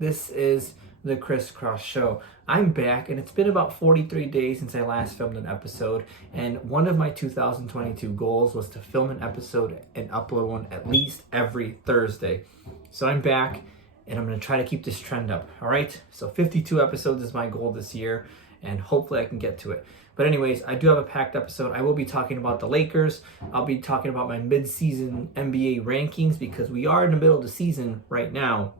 This is the Crisscross Show. I'm back, and it's been about 43 days since I last filmed an episode, and one of my 2022 goals was to film an episode and upload one at least every Thursday. So I'm back, and I'm going to try to keep this trend up, all right? So 52 episodes is my goal this year, and hopefully I can get to it. But anyways, I do have a packed episode. I will be talking about the Lakers. I'll be talking about my mid-season NBA rankings because we are in the middle of the season right now,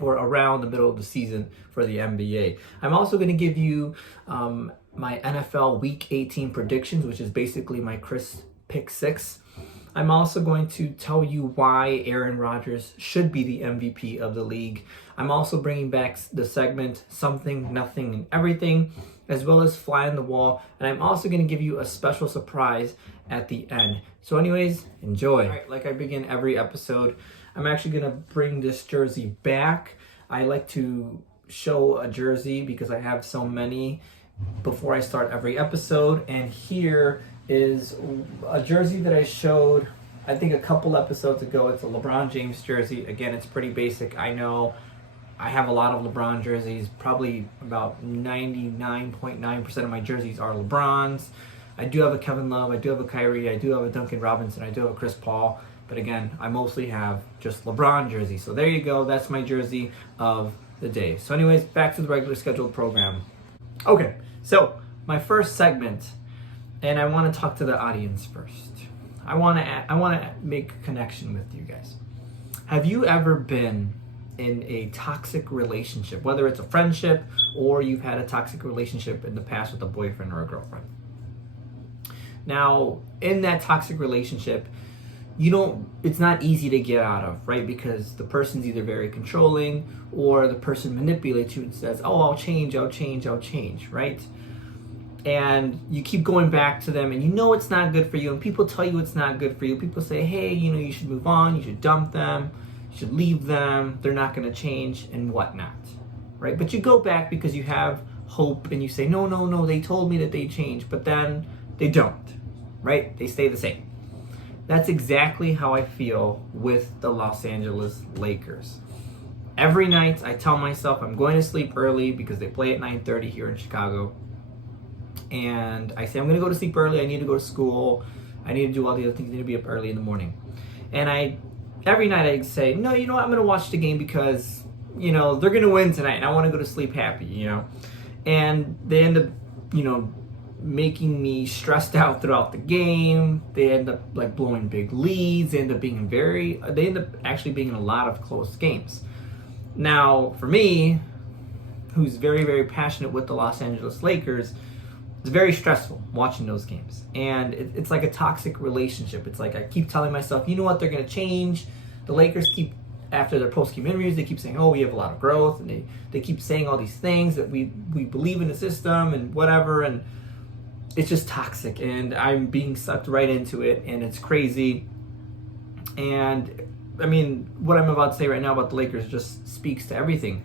or around the middle of the season for the NBA. I'm also going to give you my NFL Week 18 predictions, which is basically my Chris Pick 6. I'm also going to tell you why Aaron Rodgers should be the MVP of the league. I'm also bringing back the segment Something, Nothing, and Everything, as well as Fly on the Wall. And I'm also going to give you a special surprise at the end. So anyways, enjoy. All right, like I begin every episode, I'm actually going to bring this jersey back. I like to show a jersey because I have so many before I start every episode. And here is a jersey that I showed, I think, a couple episodes ago. It's a LeBron James jersey. Again, it's pretty basic. I know I have a lot of LeBron jerseys. Probably about 99.9% of my jerseys are LeBrons. I do have a Kevin Love. I do have a Kyrie. I do have a Duncan Robinson. I do have a Chris Paul. But again, I mostly have just LeBron jerseys. So there you go. That's my jersey of the day. So anyways, back to the regular scheduled program. Okay, so my first segment, and I want to talk to the audience first. I want to make a connection with you guys. Have you ever been in a toxic relationship, whether it's a friendship or you've had a toxic relationship in the past with a boyfriend or a girlfriend? Now, in that toxic relationship, it's not easy to get out of, right? Because the person's either very controlling or the person manipulates you and says, oh, I'll change, right? And you keep going back to them and you know it's not good for you, and people tell you it's not good for you. People say, hey, you should move on, you should dump them, you should leave them, they're not going to change and whatnot, right? But you go back because you have hope and you say, no, they told me that they changed, but then they don't, right? They stay the same. That's exactly how I feel with the Los Angeles Lakers. Every night I tell myself I'm going to sleep early because they play at 9:30 here in Chicago. And I say I'm going to go to sleep early. I need to go to school. I need to do all the other things. I need to be up early in the morning. And every night I say, no, you know what? I'm going to watch the game because, they're going to win tonight. And I want to go to sleep happy, And they end up, making me stressed out throughout the game. They end up blowing big leads. They end up actually being in a lot of close games. Now, for me, who's very, very passionate with the Los Angeles Lakers, it's very stressful watching those games. And it's like a toxic relationship. It's like I keep telling myself, you know what, they're going to change. The Lakers keep, after their post-game interviews, they keep saying, oh, we have a lot of growth. And they keep saying all these things that we believe in the system and whatever. And it's just toxic, and I'm being sucked right into it, and it's crazy. And I mean, what I'm about to say right now about the Lakers just speaks to everything.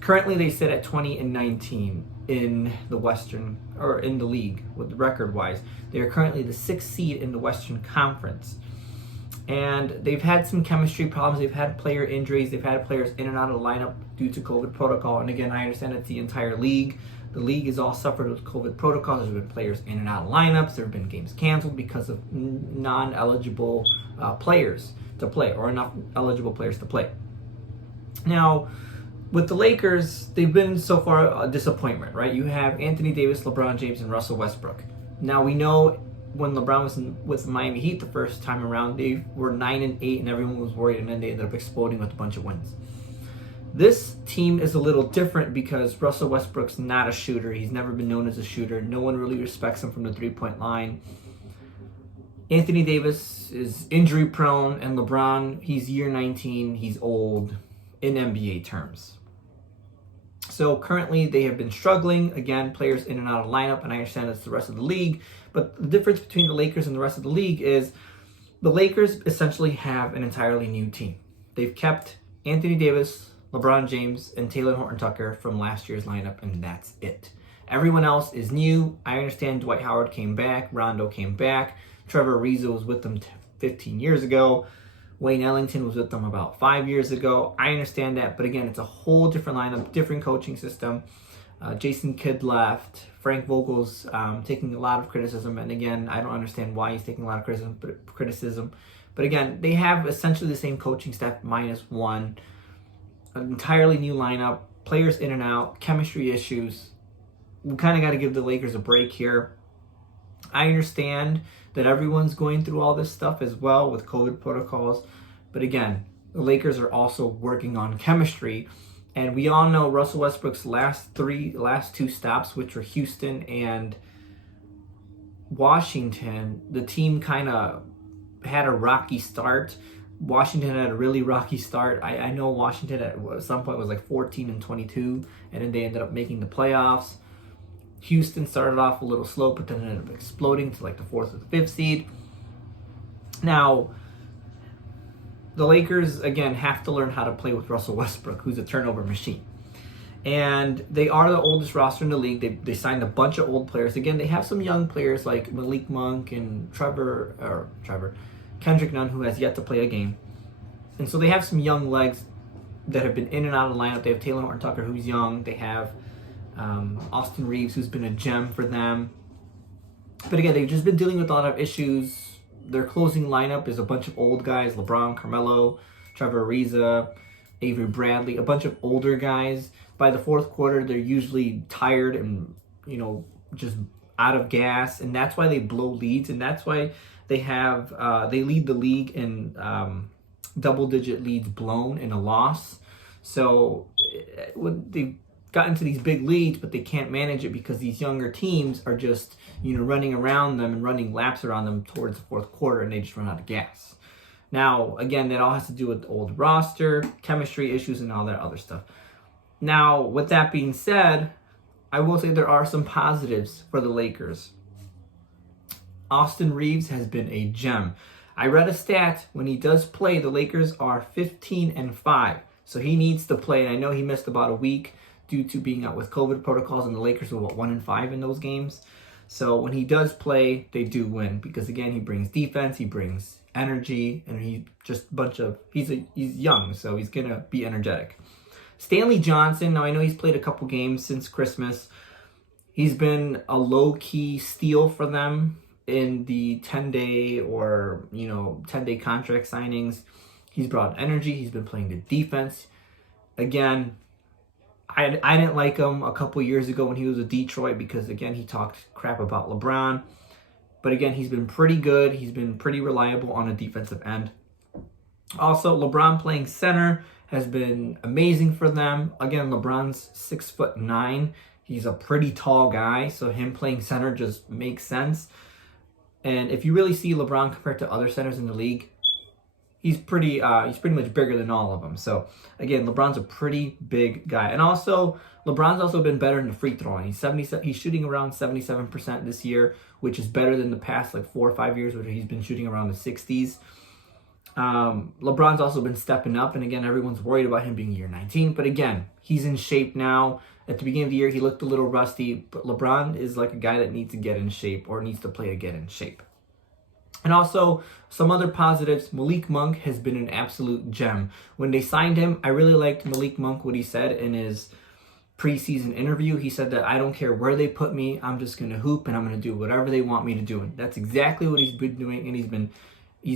Currently, they sit at 20-19 in the Western, or in the league, with record-wise. They are currently the 6th seed in the Western Conference. And they've had some chemistry problems. They've had player injuries. They've had players in and out of the lineup due to COVID protocol. And again, I understand it's the entire league. The league has all suffered with COVID protocols. There's been players in and out of lineups. There have been games canceled because of non-eligible players to play, or not eligible players to play. Now, with the Lakers, they've been so far a disappointment, right? You have Anthony Davis, LeBron James, and Russell Westbrook. Now, we know when LeBron was with Miami Heat the first time around, they were 9-8, and everyone was worried, and then they ended up exploding with a bunch of wins. This team is a little different because Russell Westbrook's not a shooter. He's never been known as a shooter. No one really respects him from the three-point line. Anthony Davis is injury prone, and LeBron, he's year 19. He's old in NBA terms. So currently they have been struggling. Again, players in and out of lineup, and I understand that's the rest of the league. But the difference between the Lakers and the rest of the league is the Lakers essentially have an entirely new team. They've kept Anthony Davis, LeBron James, and Taylor Horton-Tucker from last year's lineup, and that's it. Everyone else is new. I understand Dwight Howard came back, Rondo came back, Trevor Ariza was with them 15 years ago, Wayne Ellington was with them about 5 years ago. I understand that, but again, it's a whole different lineup, different coaching system. Jason Kidd left. Frank Vogel's taking a lot of criticism, and again, I don't understand why he's taking a lot of criticism. But again, they have essentially the same coaching staff minus one, an entirely new lineup, players in and out, chemistry issues. We kind of got to give the Lakers a break here. I understand that everyone's going through all this stuff as well with COVID protocols, but again, the Lakers are also working on chemistry. And we all know Russell Westbrook's last two stops, which were Houston and Washington, the team kind of had a rocky start. Washington had a really rocky start. I know Washington at some point was like 14-22, and then they ended up making the playoffs. Houston started off a little slow, but then ended up exploding to like the 4th or the 5th seed. Now, the Lakers, again, have to learn how to play with Russell Westbrook, who's a turnover machine. And they are the oldest roster in the league. They signed a bunch of old players. Again, they have some young players like Malik Monk and Kendrick Nunn, who has yet to play a game. And so they have some young legs that have been in and out of the lineup. They have Taylor Horton-Tucker, who's young. They have Austin Reeves, who's been a gem for them. But again, they've just been dealing with a lot of issues. Their closing lineup is a bunch of old guys: LeBron, Carmelo, Trevor Ariza, Avery Bradley, a bunch of older guys. By the fourth quarter, they're usually tired and, just out of gas, and that's why they blow leads, and that's why they lead the league in double-digit leads blown in a loss. So when they got into these big leads, but they can't manage it because these younger teams are just running around them and running laps around them towards the fourth quarter, and they just run out of gas. Now, again, that all has to do with the old roster, chemistry issues, and all that other stuff. Now, with that being said, I will say there are some positives for the Lakers. Austin Reeves has been a gem. I read a stat, when he does play, the Lakers are 15-5. So he needs to play, and I know he missed about a week due to being out with COVID protocols, and the Lakers were 1-5 in those games. So when he does play, they do win, because again, he brings defense, he brings energy, and he's young, so he's gonna be energetic. Stanley Johnson, now I know he's played a couple games since Christmas. He's been a low-key steal for them in the 10-day or 10-day contract signings. He's brought energy. He's been playing the defense. Again, I didn't like him a couple years ago when he was with Detroit because, again, he talked crap about LeBron. But again, he's been pretty good. He's been pretty reliable on a defensive end. Also, LeBron playing center has been amazing for them. Again, LeBron's 6'9". He's a pretty tall guy, so him playing center just makes sense. And if you really see LeBron compared to other centers in the league, he's pretty much bigger than all of them. So again, LeBron's a pretty big guy. And also, LeBron's also been better in the free throw. He's shooting around 77% this year, which is better than the past 4 or 5 years, where he's been shooting around the 60s. LeBron's also been stepping up, and again, everyone's worried about him being year 19. But again, he's in shape now. At the beginning of the year, he looked a little rusty, but LeBron is like a guy that needs to get in shape or needs to play to get in shape. And also, some other positives, Malik Monk has been an absolute gem. When they signed him, I really liked Malik Monk, what he said in his preseason interview. He said that I don't care where they put me, I'm just going to hoop and I'm going to do whatever they want me to do. And that's exactly what he's been doing, and he's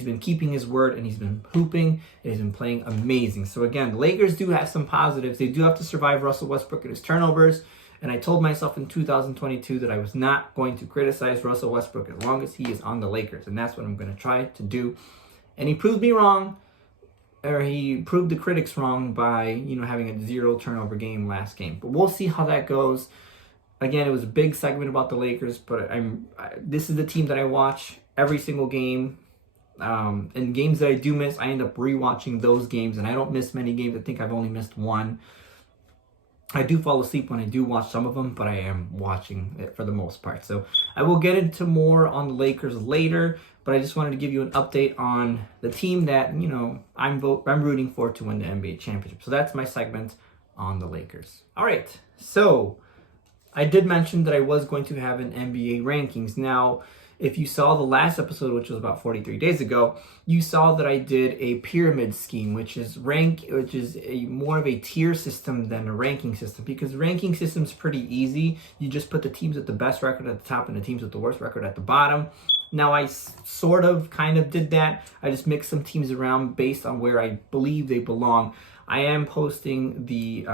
been keeping his word, and he's been hooping, and he's been playing amazing. So again, the Lakers do have some positives. They do have to survive Russell Westbrook and his turnovers. And I told myself in 2022 that I was not going to criticize Russell Westbrook as long as he is on the Lakers. And that's what I'm going to try to do. And he proved me wrong, or he proved the critics wrong by, having a 0 turnover game last game. But we'll see how that goes. Again, it was a big segment about the Lakers, but this is the team that I watch every single game. And games that I do miss, I end up rewatching those games, and I don't miss many games. I think I've only missed one. I do fall asleep when I do watch some of them, but I am watching it for the most part. So I will get into more on the Lakers later, but I just wanted to give you an update on the team that, I'm rooting for to win the NBA championship. So that's my segment on the Lakers. All right, so I did mention that I was going to have an NBA rankings. Now, if you saw the last episode, which was about 43 days ago, you saw that I did a pyramid scheme, which is more of a tier system than a ranking system, because the ranking system is pretty easy. You just put the teams with the best record at the top and the teams with the worst record at the bottom. Now I sort of kind of did that. I just mixed some teams around based on where I believe they belong. I am posting the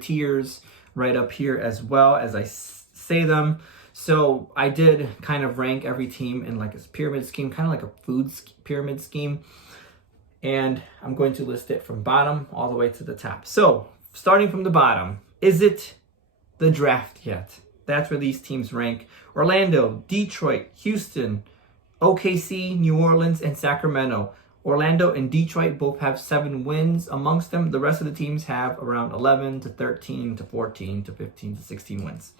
tiers right up here as well as I say them. So I did kind of rank every team in like a pyramid scheme, kind of like a food pyramid scheme. And I'm going to list it from bottom all the way to the top. So starting from the bottom, is it the draft yet? That's where these teams rank. Orlando, Detroit, Houston, OKC, New Orleans, and Sacramento. Orlando and Detroit both have 7 wins amongst them. The rest of the teams have around 11 to 13 to 14 to 15 to 16 wins.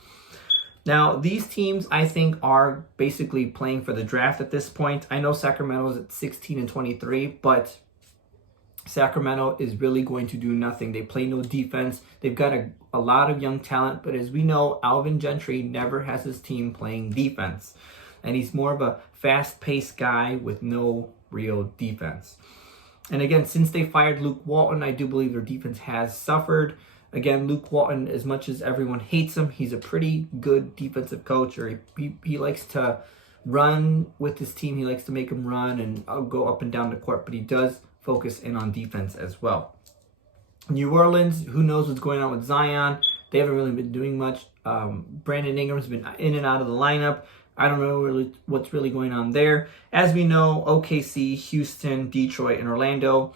Now, these teams, I think, are basically playing for the draft at this point. I know Sacramento is at 16 and 23, but Sacramento is really going to do nothing. They play no defense. They've got a lot of young talent, but as we know, Alvin Gentry never has his team playing defense. And he's more of a fast-paced guy with no real defense. And again, since they fired Luke Walton, I do believe their defense has suffered. Again, Luke Walton, as much as everyone hates him, he's a pretty good defensive coach, or he likes to run with his team. He likes to make them run and go up and down the court, but he does focus in on defense as well. New Orleans, who knows what's going on with Zion? They haven't really been doing much. Brandon Ingram's been in and out of the lineup. I don't know really what's really going on there. As we know, OKC, Houston, Detroit, and Orlando,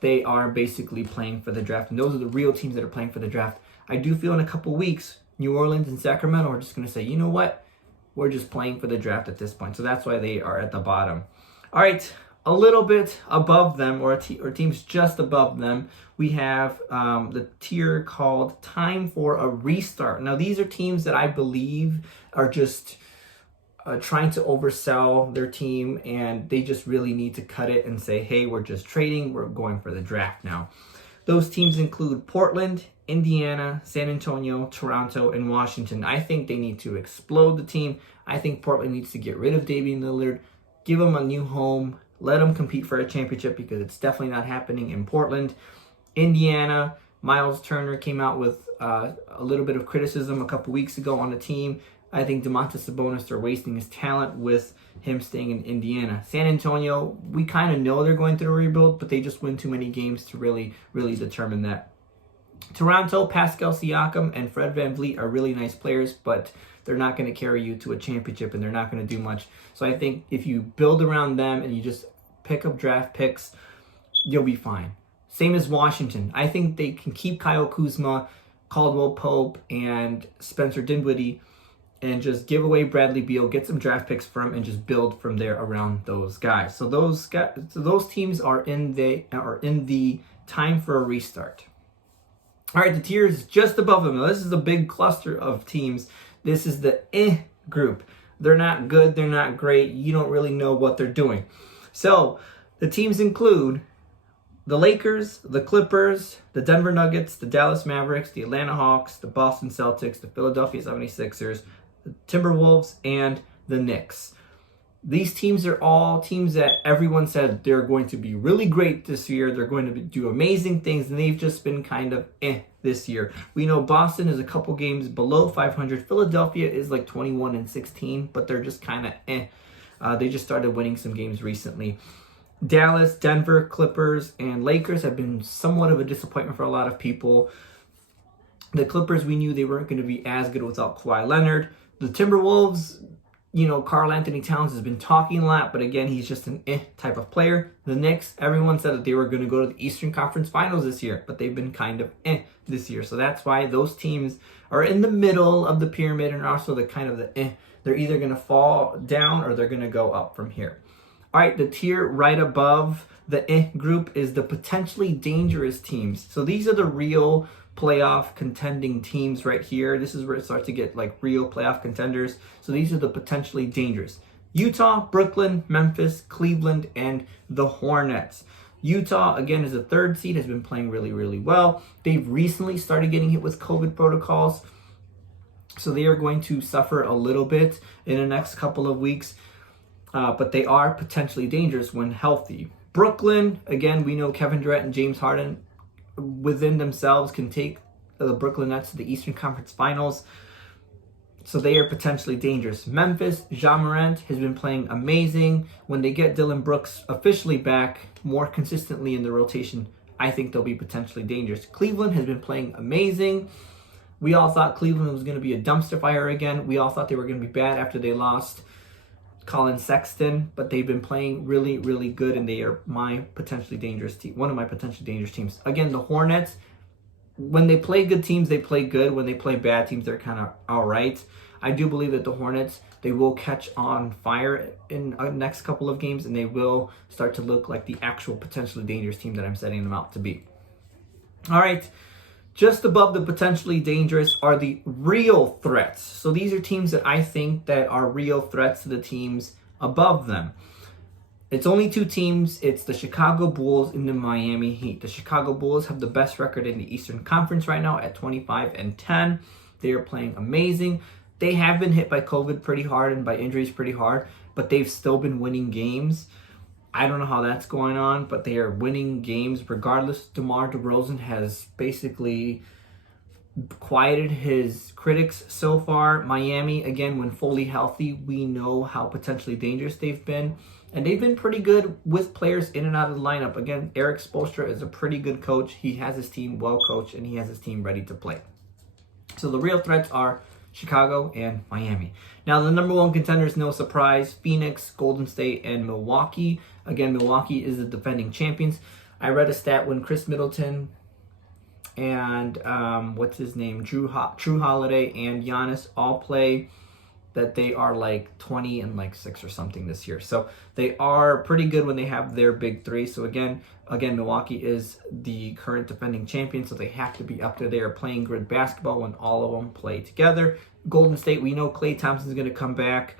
they are basically playing for the draft. And those are the real teams that are playing for the draft. I do feel in a couple weeks, New Orleans and Sacramento are just going to say, you know what? We're just playing for the draft at this point. So that's why they are at the bottom. All right, a little bit above them, or teams just above them, we have the tier called Time for a Restart. Now, these are teams that I believe are just trying to oversell their team, and they just really need to cut it and say, hey, we're just trading, we're going for the draft now. Those teams include Portland, Indiana, San Antonio, Toronto, and Washington. I think they need to explode the team. I think Portland needs to get rid of Damian Lillard, give him a new home, let him compete for a championship, because it's definitely not happening in Portland. Indiana, Miles Turner came out with a little bit of criticism a couple weeks ago on the team. I think Domantas Sabonis, they're wasting his talent with him staying in Indiana. San Antonio, we kind of know they're going through a rebuild, but they just win too many games to really determine that. Toronto, Pascal Siakam and Fred VanVleet are really nice players, but they're not going to carry you to a championship, and they're not going to do much. So I think if you build around them and you just pick up draft picks, you'll be fine. Same as Washington. I think they can keep Kyle Kuzma, Caldwell Pope, and Spencer Dinwiddie, and just give away Bradley Beal, get some draft picks from him, and just build from there around those guys. So those teams are in the Time for a Restart. All right, the tiers just above them. Now, this is a big cluster of teams. This is the group. They're not good. They're not great. You don't really know what they're doing. So the teams include the Lakers, the Clippers, the Denver Nuggets, the Dallas Mavericks, the Atlanta Hawks, the Boston Celtics, the Philadelphia 76ers, the Timberwolves, and the Knicks. These teams are all teams that everyone said they're going to be really great this year. They're going to do amazing things, and they've just been kind of this year. We know Boston is a couple games below 500. Philadelphia is like 21-16, but they're just kind of They just started winning some games recently. Dallas, Denver, Clippers, and Lakers have been somewhat of a disappointment for a lot of people. The Clippers, we knew they weren't going to be as good without Kawhi Leonard. The Timberwolves, Karl Anthony Towns has been talking a lot, but again, he's just an type of player. The Knicks, everyone said that they were going to go to the Eastern Conference Finals this year, but they've been kind of this year. So that's why those teams are in the middle of the pyramid, and also the kind of the They're either going to fall down or they're going to go up from here. All right, the tier right above the group is the potentially dangerous teams. So these are the real playoff contending teams right here. This is where it starts to get like real playoff contenders. So these are the potentially dangerous. Utah, Brooklyn, Memphis, Cleveland, and the Hornets. Utah, again, is a third seed, has been playing really, really well. They've recently started getting hit with COVID protocols. So they are going to suffer a little bit in the next couple of weeks, but they are potentially dangerous when healthy. Brooklyn, again, we know Kevin Durant and James Harden within themselves can take the Brooklyn Nets to the Eastern Conference Finals. So they are potentially dangerous. Memphis, Ja Morant has been playing amazing. When they get Dylan Brooks officially back more consistently in the rotation, I think they'll be potentially dangerous. Cleveland has been playing amazing. We all thought Cleveland was going to be a dumpster fire again. We all thought they were going to be bad after they lost Colin Sexton, but they've been playing really, really good, and they are my potentially dangerous team, one of my potentially dangerous teams. Again, the Hornets, when they play good teams, they play good. When they play bad teams, they're kind of all right. I do believe that the Hornets, they will catch on fire in the next couple of games, and they will start to look like the actual potentially dangerous team that I'm setting them out to be. All right. Just above the potentially dangerous are the real threats. So these are teams that I think that are real threats to the teams above them. It's only two teams. It's the Chicago Bulls and the Miami Heat. The Chicago Bulls have the best record in the Eastern Conference right now at 25-10. They are playing amazing. They have been hit by COVID pretty hard and by injuries pretty hard, but they've still been winning games. I don't know how that's going on, but they are winning games regardless. DeMar DeRozan has basically quieted his critics so far. Miami, again, when fully healthy, we know how potentially dangerous they've been. And they've been pretty good with players in and out of the lineup. Again, Eric Spoelstra is a pretty good coach. He has his team well coached, and he has his team ready to play. So the real threats are Chicago and Miami. Now, the number one contenders, no surprise, Phoenix, Golden State, and Milwaukee. Again, Milwaukee is the defending champions. I read a stat when Chris Middleton and Drew Holiday and Giannis all play, that they are like 20-6 or something this year. So they are pretty good when they have their big three. So again, Milwaukee is the current defending champion, so they have to be up there. They are playing good basketball when all of them play together. Golden State, we know Klay Thompson's going to come back,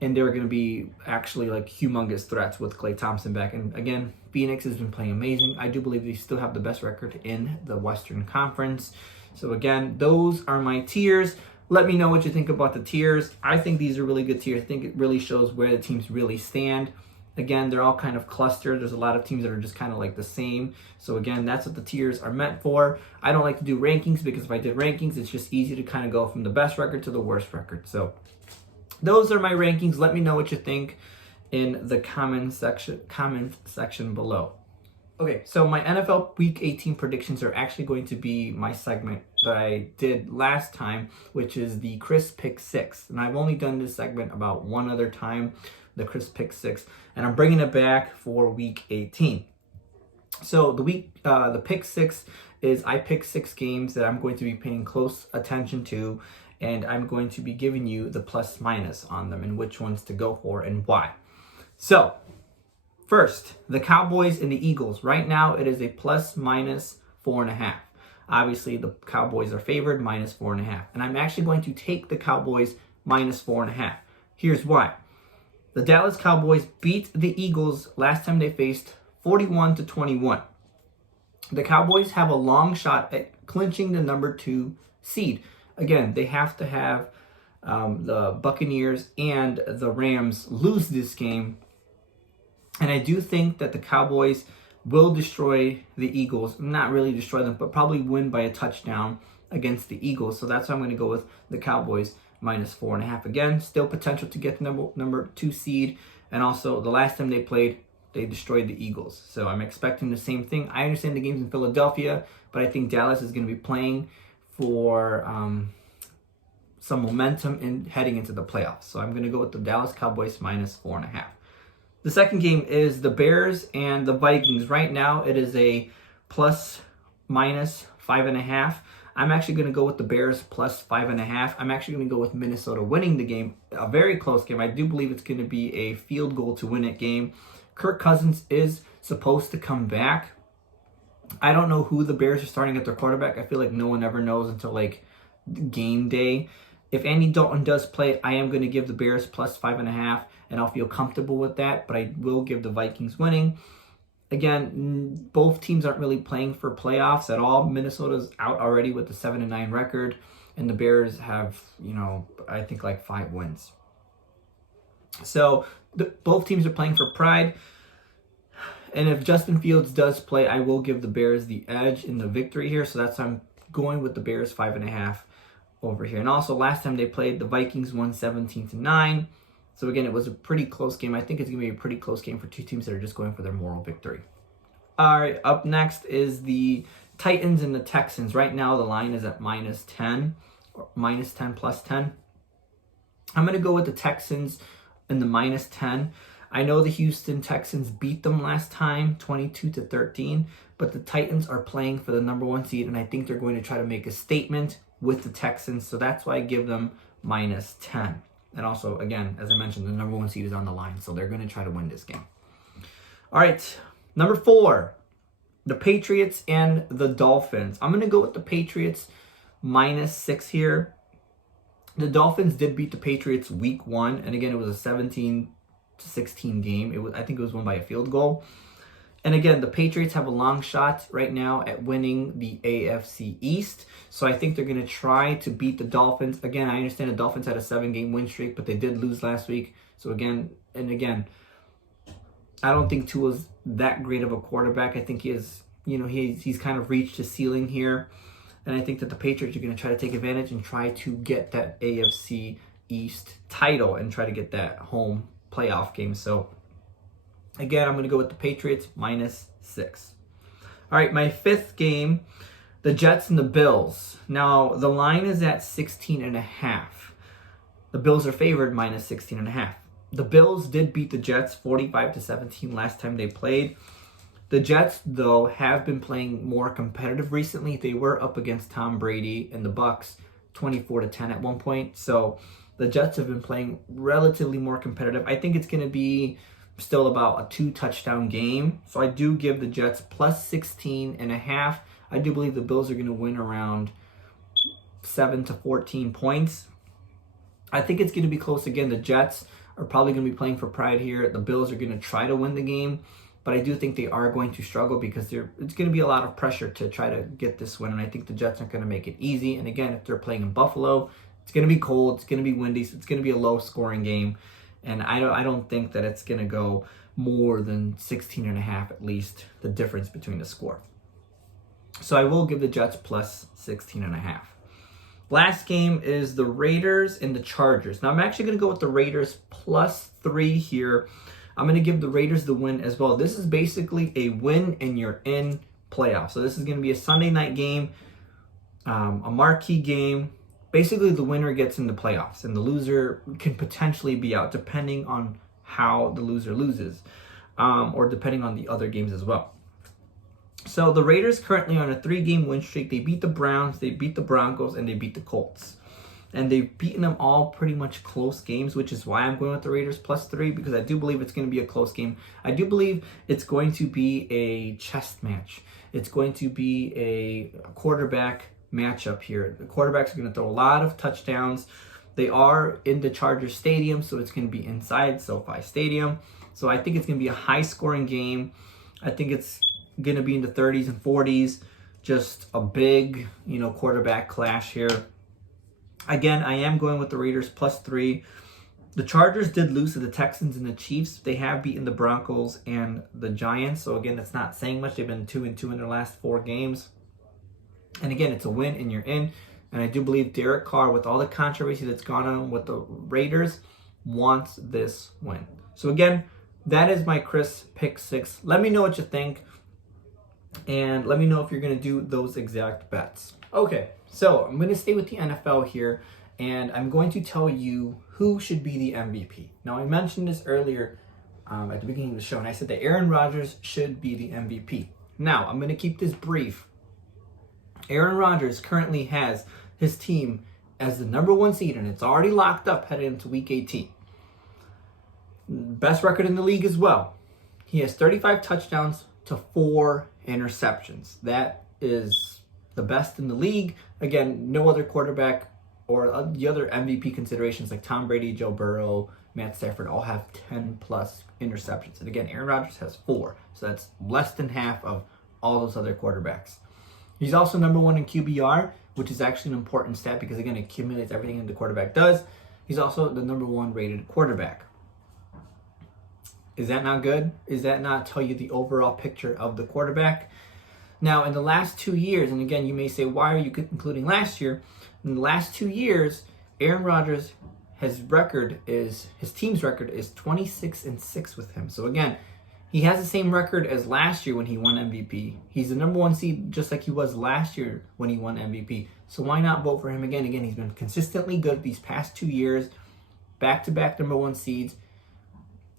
and they're going to be actually like humongous threats with Klay Thompson back. And again, Phoenix has been playing amazing. I do believe they still have the best record in the Western Conference. So again, those are my tiers. Let me know what you think about the tiers. I think these are really good tiers. I think it really shows where the teams really stand. Again, they're all kind of clustered. There's a lot of teams that are just kind of like the same. So again, that's what the tiers are meant for. I don't like to do rankings because if I did rankings, it's just easy to kind of go from the best record to the worst record. So those are my rankings. Let me know what you think in the comment section below. Okay, so my NFL Week 18 predictions are actually going to be my segment that I did last time, which is the Chris Pick 6. And I've only done this segment about one other time, the Chris Pick 6, and I'm bringing it back for Week 18. So the Pick 6 is I pick 6 games that I'm going to be paying close attention to, and I'm going to be giving you the plus minus on them and which ones to go for and why. So first, the Cowboys and the Eagles. Right now, it is a plus minus 4.5. Obviously, the Cowboys are favored, minus 4.5. And I'm actually going to take the Cowboys minus 4.5. Here's why. The Dallas Cowboys beat the Eagles last time they faced 41-21. The Cowboys have a long shot at clinching the number 2 seed. Again, they have to have the Buccaneers and the Rams lose this game. And I do think that the Cowboys will destroy the Eagles. Not really destroy them, but probably win by a touchdown against the Eagles. So that's why I'm going to go with the Cowboys minus 4.5. Again, still potential to get the number 2 seed. And also, the last time they played, they destroyed the Eagles. So I'm expecting the same thing. I understand the game's in Philadelphia, but I think Dallas is going to be playing for some momentum in heading into the playoffs. So I'm going to go with the Dallas Cowboys minus 4.5. The second game is the Bears and the Vikings. Right now, it is a plus minus 5.5. I'm actually going to go with the Bears plus 5.5. I'm actually going to go with Minnesota winning the game. A very close game. I do believe it's going to be a field goal to win it game. Kirk Cousins is supposed to come back. I don't know who the Bears are starting at their quarterback. I feel like no one ever knows until like game day. If Andy Dalton does play, I am going to give the Bears plus 5.5, and I'll feel comfortable with that, but I will give the Vikings winning. Again, both teams aren't really playing for playoffs at all. Minnesota's out already with the 7-9 record. and the Bears have, I think like 5 wins. So both teams are playing for pride. And if Justin Fields does play, I will give the Bears the edge in the victory here. So that's why I'm going with the Bears 5.5 over here. And also last time they played, the Vikings won 17-9. So again, it was a pretty close game. I think it's going to be a pretty close game for two teams that are just going for their moral victory. All right, up next is the Titans and the Texans. Right now, the line is at -10, or -10 plus 10. I'm going to go with the Texans in the -10. I know the Houston Texans beat them last time, 22-13, but the Titans are playing for the number 1 seed, and I think they're going to try to make a statement with the Texans, so that's why I give them -10. And also, again, as I mentioned, the number 1 seed is on the line, so they're going to try to win this game. All right, number 4, the Patriots and the Dolphins. I'm going to go with the Patriots -6 here. The Dolphins did beat the Patriots week 1, and again, it was a 17-16 game. I think it was won by a field goal. And again, the Patriots have a long shot right now at winning the AFC East. So I think they're going to try to beat the Dolphins. Again, I understand the Dolphins had a 7-game win streak, but they did lose last week. So again, I don't think Tua's that great of a quarterback. I think he is, he's kind of reached his ceiling here. And I think that the Patriots are going to try to take advantage and try to get that AFC East title and try to get that home playoff game. So again, I'm going to go with the Patriots -6. All right, my 5th game, the Jets and the Bills. Now, the line is at 16.5. The Bills are favored -16.5. The Bills did beat the Jets 45-17 last time they played. The Jets, though, have been playing more competitive recently. They were up against Tom Brady and the Bucs 24-10 at one point. So the Jets have been playing relatively more competitive. I think it's going to be still about a 2-touchdown game. So I do give the Jets +16.5. I do believe the Bills are going to win around 7-14 points. I think it's going to be close again. The Jets are probably going to be playing for pride here. The Bills are going to try to win the game, but I do think they are going to struggle because it's going to be a lot of pressure to try to get this win, and I think the Jets aren't going to make it easy. And again, if they're playing in Buffalo, it's going to be cold, it's going to be windy, so it's going to be a low-scoring game, and I don't think that it's going to go more than 16.5 at least, the difference between the score. So I will give the Jets +16.5. Last game is the Raiders and the Chargers. Now, I'm actually going to go with the Raiders +3 here. I'm going to give the Raiders the win as well. This is basically a win and you're in playoff. So this is going to be a Sunday night game, a marquee game. Basically, the winner gets in the playoffs, and the loser can potentially be out depending on how the loser loses, or depending on the other games as well. So the Raiders currently are on a 3-game win streak. They beat the Browns, they beat the Broncos, and they beat the Colts. And they've beaten them all pretty much close games, which is why I'm going with the Raiders +3, because I do believe it's going to be a close game. I do believe it's going to be a chess match. It's going to be a quarterback matchup here. The quarterbacks are going to throw a lot of touchdowns. They are in the Chargers Stadium, so it's going to be inside SoFi Stadium. So I think it's going to be a high-scoring game. I think it's going to be in the 30s and 40s. Just a big, quarterback clash here. Again, I am going with the Raiders +3. The Chargers did lose to the Texans and the Chiefs. They have beaten the Broncos and the Giants. So again, that's not saying much. They've been 2-2 in their last 4 games. And again, it's a win and you're in. And I do believe Derek Carr, with all the controversy that's gone on with the Raiders, wants this win. So again, that is my Chris Pick 6. Let me know what you think. And let me know if you're going to do those exact bets. Okay, so I'm going to stay with the NFL here, and I'm going to tell you who should be the MVP. Now, I mentioned this earlier at the beginning of the show, and I said that Aaron Rodgers should be the MVP. Now, I'm going to keep this brief. Aaron Rodgers currently has his team as the number 1 seed, and it's already locked up headed into Week 18. Best record in the league as well. He has 35 touchdowns to 4 interceptions. That is the best in the league. Again, no other quarterback or the other MVP considerations like Tom Brady, Joe Burrow, Matt Stafford all have 10 plus interceptions. And again, Aaron Rodgers has 4. So that's less than half of all those other quarterbacks. He's also number 1 in QBR, which is actually an important stat because, again, it accumulates everything that the quarterback does. He's also the number 1 rated quarterback. Is that not good? Is that not tell you the overall picture of the quarterback? Now, in the last 2 years, and again, you may say, why are you including last year? In the last 2 years, Aaron Rodgers, his team's record is 26-6 with him. So again, he has the same record as last year when he won MVP. He's the number 1 seed just like he was last year when he won MVP. So why not vote for him again? Again, he's been consistently good these past 2 years, back-to-back number 1 seeds.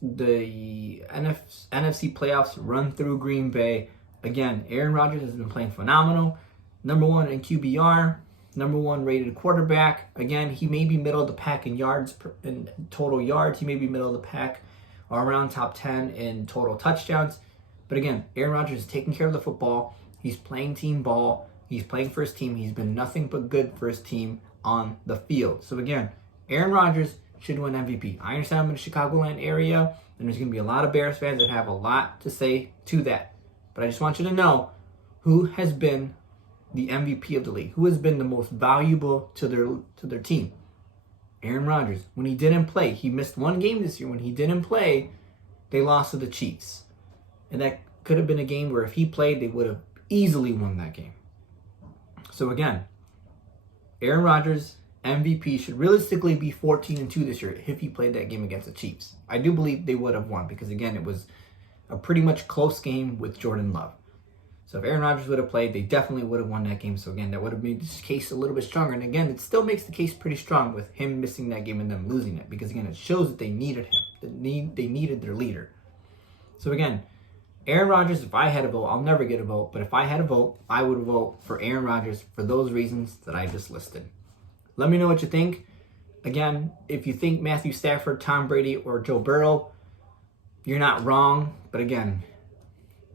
The NFC playoffs run through Green Bay. Again, Aaron Rodgers has been playing phenomenal. Number 1 in QBR, number 1 rated quarterback. Again, he may be middle of the pack in yards, in total yards. He may be middle of the pack or around top 10 in total touchdowns. But again, Aaron Rodgers is taking care of the football. He's playing team ball. He's playing for his team. He's been nothing but good for his team on the field. So again, Aaron Rodgers should win MVP. I understand I'm in the Chicagoland area, and there's going to be a lot of Bears fans that have a lot to say to that. But I just want you to know who has been the MVP of the league, who has been the most valuable to their team. Aaron Rodgers. When he didn't play, he missed 1 game this year. When he didn't play, they lost to the Chiefs. And that could have been a game where if he played, they would have easily won that game. So again, Aaron Rodgers, MVP, should realistically be 14-2 this year if he played that game against the Chiefs. I do believe they would have won because, again, it was a pretty much close game with Jordan Love. So if Aaron Rodgers would have played, they definitely would have won that game. So again, that would have made this case a little bit stronger. And again, it still makes the case pretty strong with him missing that game and them losing it. Because again, it shows that they needed him. They needed their leader. So again, Aaron Rodgers, if I had a vote, I'll never get a vote. But if I had a vote, I would vote for Aaron Rodgers for those reasons that I just listed. Let me know what you think. Again, if you think Matthew Stafford, Tom Brady, or Joe Burrow, you're not wrong. But again,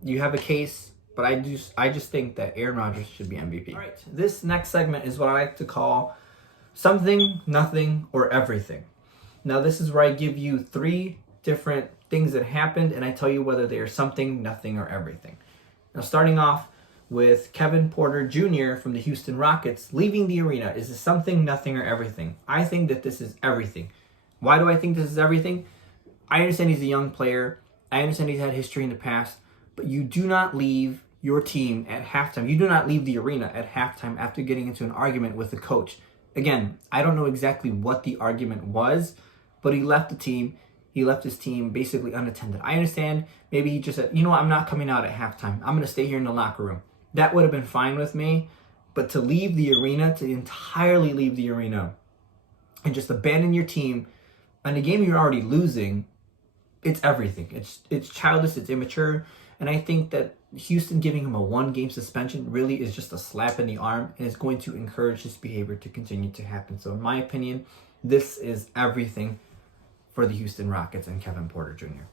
you have a case. But I just think that Aaron Rodgers should be MVP. All right, this next segment is what I like to call something, nothing, or everything. Now, this is where I give you 3 different things that happened, and I tell you whether they are something, nothing, or everything. Now, starting off with Kevin Porter Jr. from the Houston Rockets leaving the arena. Is this something, nothing, or everything? I think that this is everything. Why do I think this is everything? I understand he's a young player. I understand he's had history in the past. But you do not leave your team at halftime. You do not leave the arena at halftime after getting into an argument with the coach. Again, I don't know exactly what the argument was, but he left the team. He left his team basically unattended. I understand maybe he just said, you know what, I'm not coming out at halftime. I'm going to stay here in the locker room. That would have been fine with me. But to leave the arena, to entirely leave the arena and just abandon your team on a game you're already losing, it's everything. It's childish, it's immature. And I think that Houston giving him a 1-game suspension really is just a slap in the arm and is going to encourage this behavior to continue to happen. So in my opinion, this is everything for the Houston Rockets and Kevin Porter Jr.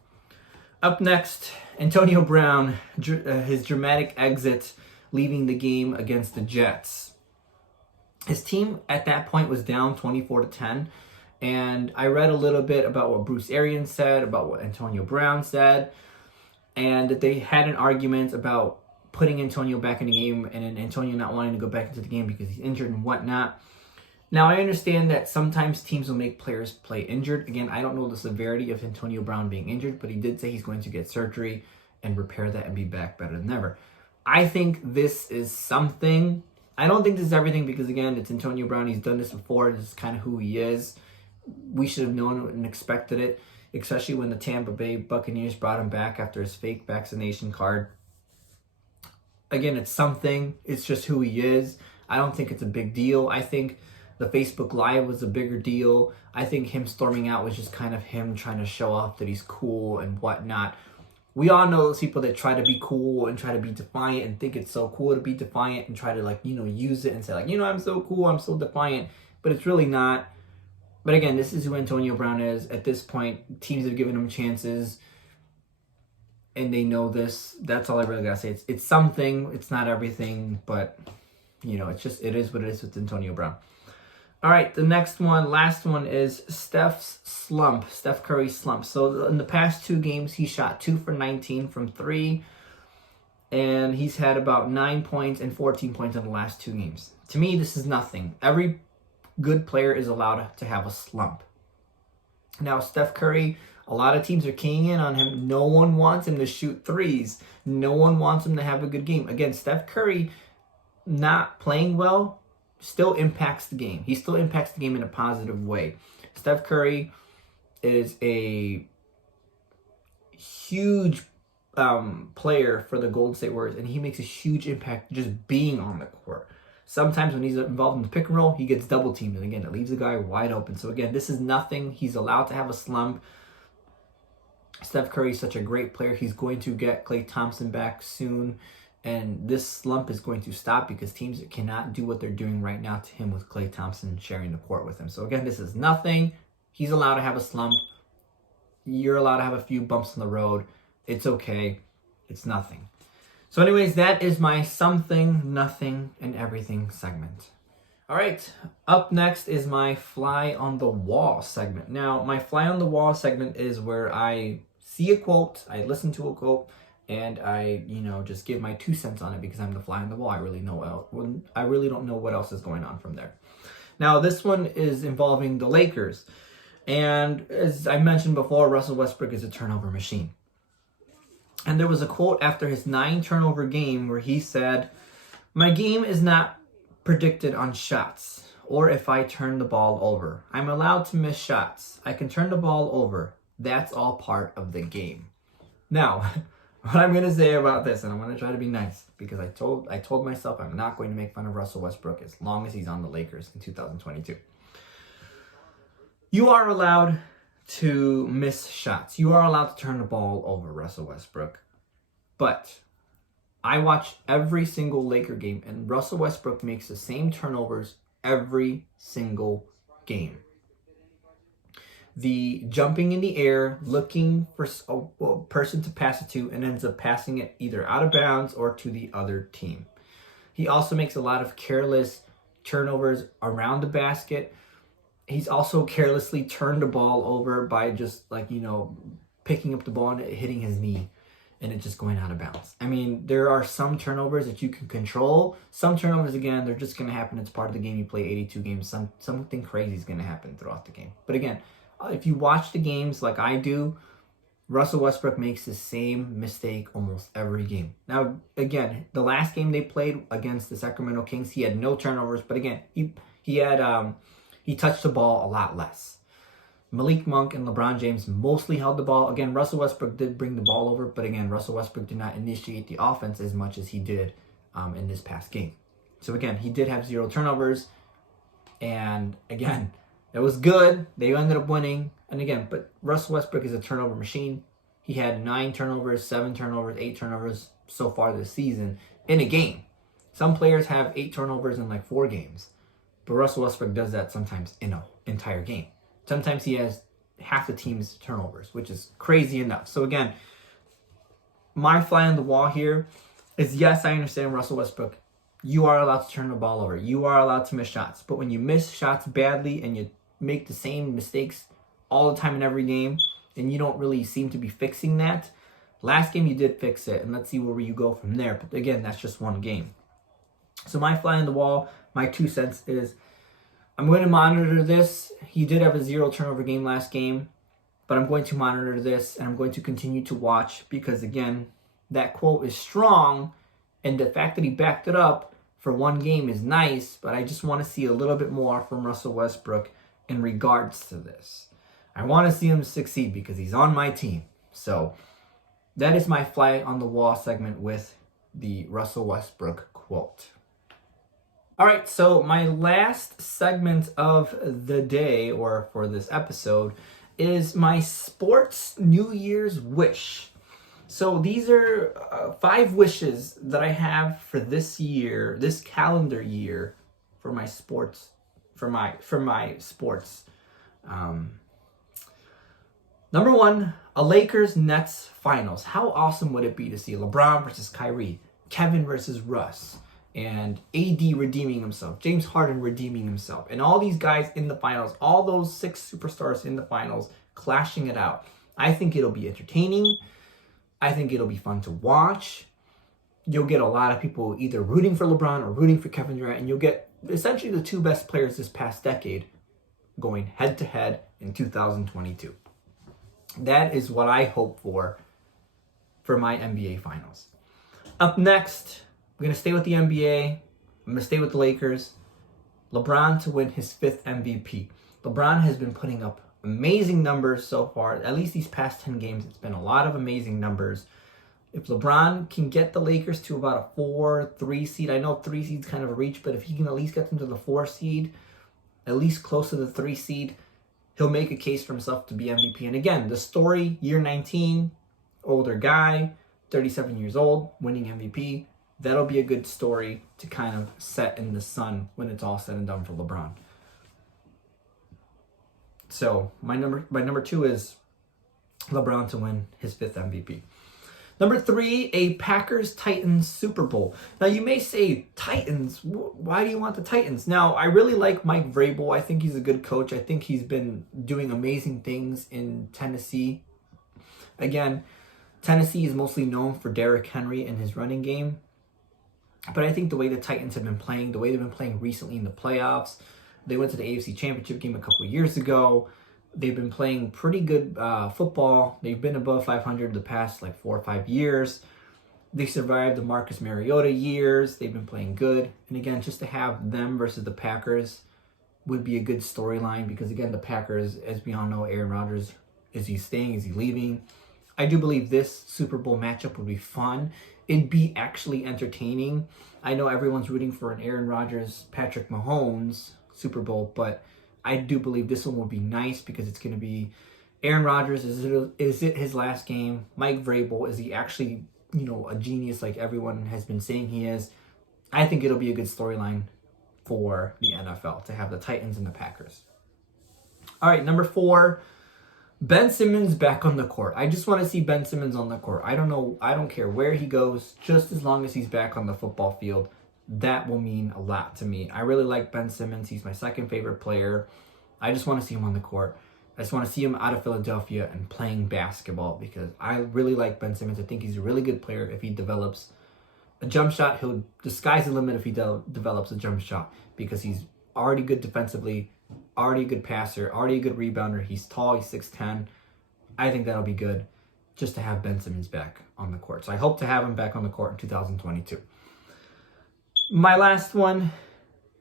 Up next, Antonio Brown, his dramatic exit, leaving the game against the Jets. His team at that point was down 24-10. And I read a little bit about what Bruce Arians said, about what Antonio Brown said. And that they had an argument about putting Antonio back in the game and Antonio not wanting to go back into the game because he's injured and whatnot. Now, I understand that sometimes teams will make players play injured. Again, I don't know the severity of Antonio Brown being injured, but he did say he's going to get surgery and repair that and be back better than ever. I think this is something. I don't think this is everything because, again, it's Antonio Brown. He's done this before. This is kind of who he is. We should have known and expected it, especially when the Tampa Bay Buccaneers brought him back after his fake vaccination card. Again, it's something. It's just who he is. I don't think it's a big deal. I think the Facebook Live was a bigger deal. I think him storming out was just kind of him trying to show off that he's cool and whatnot. We all know those people that try to be cool and try to be defiant and think it's so cool to be defiant and try to, use it and say, I'm so cool, I'm so defiant. But it's really not. But again, this is who Antonio Brown is. At this point, teams have given him chances, and they know this. That's all I really gotta say. It's something. It's not everything, but it is what it is with Antonio Brown. All right, the last one is Steph Curry's slump. So in the past 2 games, he shot 2 for 19 from 3. and he's had about 9 points and 14 points in the last 2 games. To me, this is nothing. Every good player is allowed to have a slump. Now, Steph Curry, a lot of teams are keying in on him. No one wants him to shoot threes. No one wants him to have a good game. Again, Steph Curry not playing well still impacts the game. He still impacts the game in a positive way. Steph Curry is a huge player for the Golden State Warriors, and he makes a huge impact just being on the court. Sometimes when he's involved in the pick and roll, he gets double teamed, and again, it leaves the guy wide open. So again, this is nothing. He's allowed to have a slump. Steph Curry is such a great player. He's going to get Klay Thompson back soon, and this slump is going to stop because teams cannot do what they're doing right now to him with Klay Thompson sharing the court with him. So again, this is nothing. He's allowed to have a slump. You're allowed to have a few bumps in the road. It's okay. It's nothing. So anyways, that is my something, nothing, and everything segment. All right, up next is my fly on the wall segment. Now, my fly on the wall segment is where I see a quote, I listen to a quote, and I, just give my 2 cents on it because I'm the fly on the wall. I really don't know what else is going on from there. Now, this one is involving the Lakers. And as I mentioned before, Russell Westbrook is a turnover machine. And there was a quote after his 9 turnover game where he said, "My game is not predicted on shots or if I turn the ball over. I'm allowed to miss shots. I can turn the ball over. That's all part of the game." Now, what I'm going to say about this, and I'm going to try to be nice because I told myself I'm not going to make fun of Russell Westbrook as long as he's on the Lakers in 2022. You are allowed to miss shots. You are allowed to turn the ball over, Russell Westbrook. But I watch every single Laker game, and Russell Westbrook makes the same turnovers every single game. The jumping in the air, looking for a person to pass it to, and ends up passing it either out of bounds or to the other team. He also makes a lot of careless turnovers around the basket. He's also carelessly turned the ball over by just picking up the ball and hitting his knee and it just going out of bounds. I mean, there are some turnovers that you can control. Some turnovers, again, they're just going to happen. It's part of the game. You play 82 games. Something crazy is going to happen throughout the game. But again, if you watch the games like I do, Russell Westbrook makes the same mistake almost every game. Now, again, the last game they played against the Sacramento Kings, he had no turnovers. But again, he touched the ball a lot less. Malik Monk and LeBron James mostly held the ball. Again, Russell Westbrook did bring the ball over, but again, Russell Westbrook did not initiate the offense as much as he did in this past game. So again, he did have 0 turnovers, and again, it was good. They ended up winning, and again, but Russell Westbrook is a turnover machine. He had 9 turnovers, 7 turnovers, 8 turnovers so far this season in a game. Some players have 8 turnovers in 4 games. But Russell Westbrook does that sometimes in an entire game. Sometimes he has half the team's turnovers, which is crazy enough. So again, my fly on the wall here is, yes, I understand Russell Westbrook. You are allowed to turn the ball over. You are allowed to miss shots. But when you miss shots badly and you make the same mistakes all the time in every game, and you don't really seem to be fixing that, last game you did fix it, and let's see where you go from there. But again, that's just one game. So my fly on the wall, my 2 cents is, I'm going to monitor this. He did have a 0 turnover game last game, but I'm going to monitor this and I'm going to continue to watch because, again, that quote is strong, and the fact that he backed it up for one game is nice, but I just want to see a little bit more from Russell Westbrook in regards to this. I want to see him succeed because he's on my team. So that is my fly on the wall segment with the Russell Westbrook quote. All right, so my last segment of the day, or for this episode, is my sports New Year's wish. So these are 5 wishes that I have for this year, this calendar year, for my sports, Number 1, a Lakers-Nets finals. How awesome would it be to see LeBron versus Kyrie, Kevin versus Russ, and AD redeeming himself, James Harden redeeming himself, and all these guys in the finals, all those 6 superstars in the finals, clashing it out. I think it'll be entertaining. I think it'll be fun to watch. you'll get a lot of people either rooting for LeBron or rooting for Kevin Durant, and you'll get essentially the two best players this past decade going head to head in 2022. That is what I hope for my NBA Finals. Up next, we're going to stay with the NBA. I'm going to stay with the Lakers. LeBron to win his 5th MVP. LeBron has been putting up amazing numbers so far. At least these past 10 games, it's been a lot of amazing numbers. If LeBron can get the Lakers to about a 4-3 seed, I know 3 seed's kind of a reach, but if he can at least get them to the 4 seed, at least close to the 3 seed, he'll make a case for himself to be MVP. And again, the story, year 19, older guy, 37 years old, winning MVP. That'll be a good story to kind of set in the sun when it's all said and done for LeBron. So my number 2 is LeBron to win his 5th MVP. Number 3, a Packers-Titans Super Bowl. Now, you may say, Titans? Why do you want the Titans? Now, I really like Mike Vrabel. I think he's a good coach. I think he's been doing amazing things in Tennessee. Again, Tennessee is mostly known for Derrick Henry and his running game. But I think the way the Titans have been playing, the way they've been playing recently in the playoffs, they went to the AFC Championship game a couple of years ago. They've been playing pretty good football. They've been above 500 the past 4 or 5 years. They survived the Marcus Mariota years. They've been playing good. And again, just to have them versus the Packers would be a good storyline because, again, the Packers, as we all know, Aaron Rodgers, is he staying? Is he leaving? I do believe this Super Bowl matchup would be fun. It'd be actually entertaining. I know everyone's rooting for an Aaron Rodgers, Patrick Mahomes Super Bowl, but I do believe this one will be nice because it's going to be Aaron Rodgers. Is it his last game? Mike Vrabel, is he actually, a genius like everyone has been saying he is? I think it'll be a good storyline for the NFL to have the Titans and the Packers. All right, number 4, Ben Simmons back on the court. I just want to see Ben Simmons on the court. I don't care where he goes, just as long as he's back on the football field. That will mean a lot to me. I really like Ben Simmons. He's my second favorite player. I just want to see him on the court. I just want to see him out of Philadelphia and playing basketball because I really like Ben Simmons. I think he's a really good player. If he develops a jump shot, the sky's the limit if he develops a jump shot because he's already good defensively, already a good passer, already a good rebounder. He's tall, he's 6'10". I think that'll be good just to have Ben Simmons back on the court. So I hope to have him back on the court in 2022. My last one,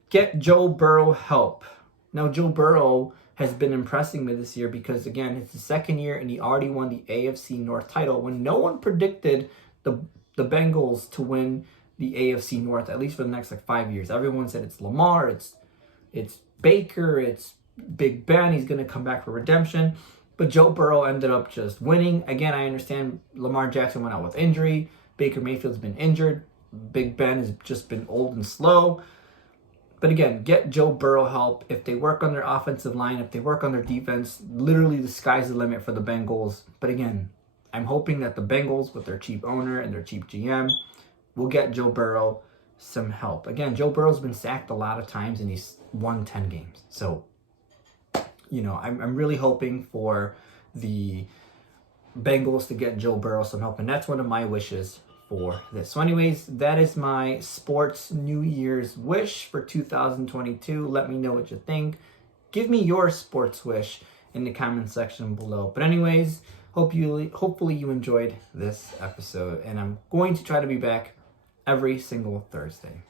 get Joe Burrow help. Now, Joe Burrow has been impressing me this year because, again, it's the second year and he already won the AFC North title when no one predicted the Bengals to win the AFC North, at least for the next 5 years. Everyone said it's Lamar, it's Baker, it's Big Ben, he's going to come back for redemption. But Joe Burrow ended up just winning. Again, I understand Lamar Jackson went out with injury. Baker Mayfield's been injured. Big Ben has just been old and slow. But again, get Joe Burrow help. If they work on their offensive line, if they work on their defense, literally the sky's the limit for the Bengals. But again, I'm hoping that the Bengals, with their cheap owner and their cheap GM, will get Joe Burrow some help. Again, Joe Burrow's been sacked a lot of times and he's won 10 games. So, I'm really hoping for the Bengals to get Joe Burrow some help. And that's one of my wishes for this. So anyways, that is my sports New Year's wish for 2022. Let me know what you think. Give me your sports wish in the comment section below. But anyways, hopefully you enjoyed this episode, and I'm going to try to be back every single Thursday.